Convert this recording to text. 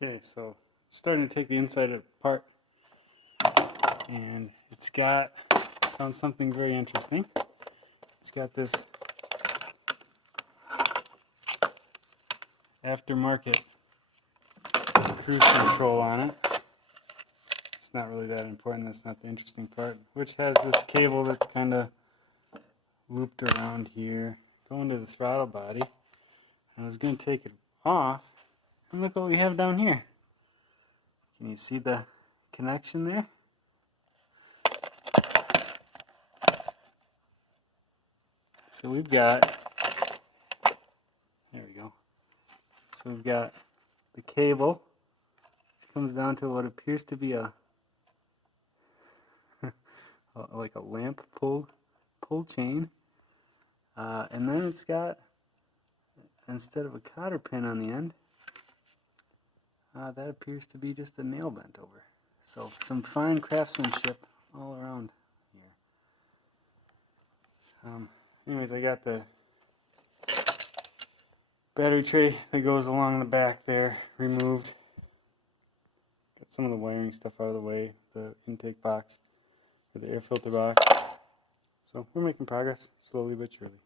Okay, so starting to take the inside apart, and found something very interesting. It's got this aftermarket cruise control on it. It's not really that important, that's not the interesting part, which has this cable that's kind of looped around here, going to the throttle body. I was going to take it off, and look what we have down here. Can you see the connection there? So we've got, there we go. So we've got the cable, which comes down to what appears to be a like a lamp pull chain, and then it's got, instead of a cotter pin on the end, that appears to be just a nail bent over. So some fine craftsmanship all around here. Anyways, I got the battery tray that goes along the back there removed. Got some of the wiring stuff out of the way, the intake box for the air filter box. So we're making progress, slowly but surely.